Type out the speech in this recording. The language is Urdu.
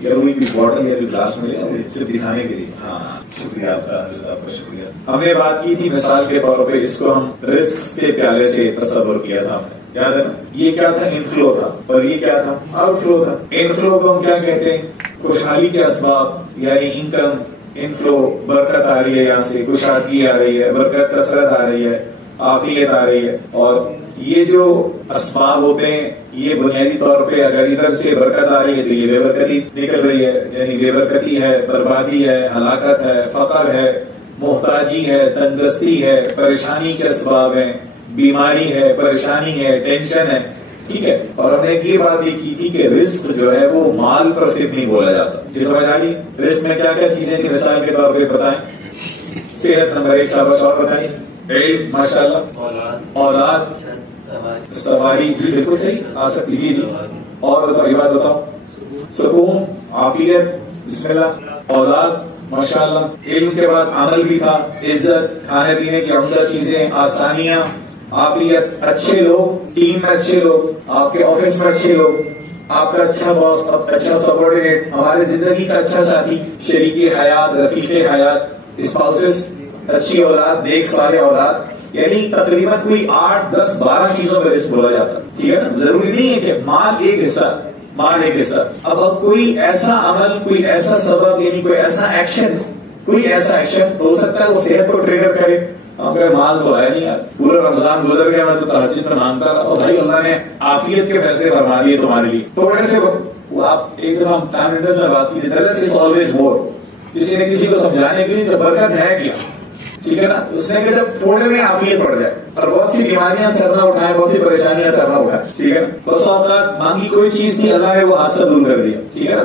یا کوئی بوٹل یا کوئی گلاس ملے وہ صرف دکھانے کے لیے. ہاں شکریہ آپ کا شکریہ. ہم نے بات کی تھی مثال کے طور پہ اس کو ہم رسک کے پیالے سے تصور کیا تھا. یاد ہے نا؟ یہ کیا تھا؟ انفلو تھا. اور یہ کیا تھا؟ آؤٹ فلو تھا. انفلو کو ہم کیا کہتے ہیں؟ خوشحالی کے اسباب یعنی انکم انفلو، برکت آ رہی ہے، یہاں سے کشادگی آ رہی ہے، برکت کثرت آ رہی ہے، عافیت آ رہی ہے. اور یہ جو اسباب ہوتے ہیں یہ بنیادی طور پہ اگر ادھر سے برکت آ رہی ہے تو یہ بے برکتی نکل رہی ہے، یعنی بے برکتی ہے، بربادی ہے، ہلاکت ہے، فقر ہے، محتاجی ہے، تندرستی ہے، پریشانی کے اسباب ہیں، بیماری ہے، پریشانی ہے، ٹینشن ہے. ٹھیک ہے. اور ہم نے یہ بات یہ کی تھی کہ رزق جو ہے وہ مال پر صرف نہیں بولا جاتا. یہ سمجھ آ گئی؟ رزق میں کیا کیا چیزیں کی مثال کے طور پہ بتائیں. صحت نمبر 1 شاباش. اور بتائیے. علم ماشاء اللہ. اولاد، سواری. جی بالکل صحیح آ سکتی. جی جی. اور بتاؤ، یہ بات بتاؤ. سکون، عافیت. بسم اللہ. اولاد ماشاء اللہ. علم کے بعد عمل بھی تھا. عزت، کھانے پینے کی عمدہ چیزیں، آسانیاں، عافیت، اچھے لوگ، ٹیم میں اچھے لوگ، آپ کے آفس میں اچھے لوگ، آپ کا اچھا باس، اچھا سبارڈینیٹ، ہمارے زندگی کا اچھا ساتھی، شریک حیات، رفیق حیات، اسپاؤسز، اچھی اولاد، نیک صالح اولاد. یعنی تقریباً کوئی 8 10 12 چیزوں پہ رزق بولا جاتا. ٹھیک ہے نا؟ ضروری نہیں ہے کہ مال ایک حصہ، مال ایک حصہ. اب کوئی ایسا عمل، کوئی ایسا سبب، یعنی کوئی ایسا ایکشن ہو سکتا ہے وہ صحت کو ٹریگر کرے. مال تو ہے نہیں یار، پورا رمضان گزر گیا، میں تو تہجد میں مانگتا رہا. اور بھائی اللہ نے عافیت کے فیصلے فرما دیے تمہارے لیے. تھوڑے سے آپ ایک دفعہ ٹائم انڈرس میں بات کی تھی، درس از آلویز مور. کسی نے کسی کو سمجھانے کے لیے تو برکت ہے کیا. ٹھیک ہے نا؟ اس نے کہ جب تھوڑے میں عافیت پڑ جائے اور بہت سی بیماریاں سر نہ اٹھائے، بہت سی پریشانیاں سر نہ اٹھائے. ٹھیک ہے نا؟ بس اوقات مانگی کوئی چیز تھی، اللہ نے وہ حادثہ دور کر دیا. ٹھیک ہے نا؟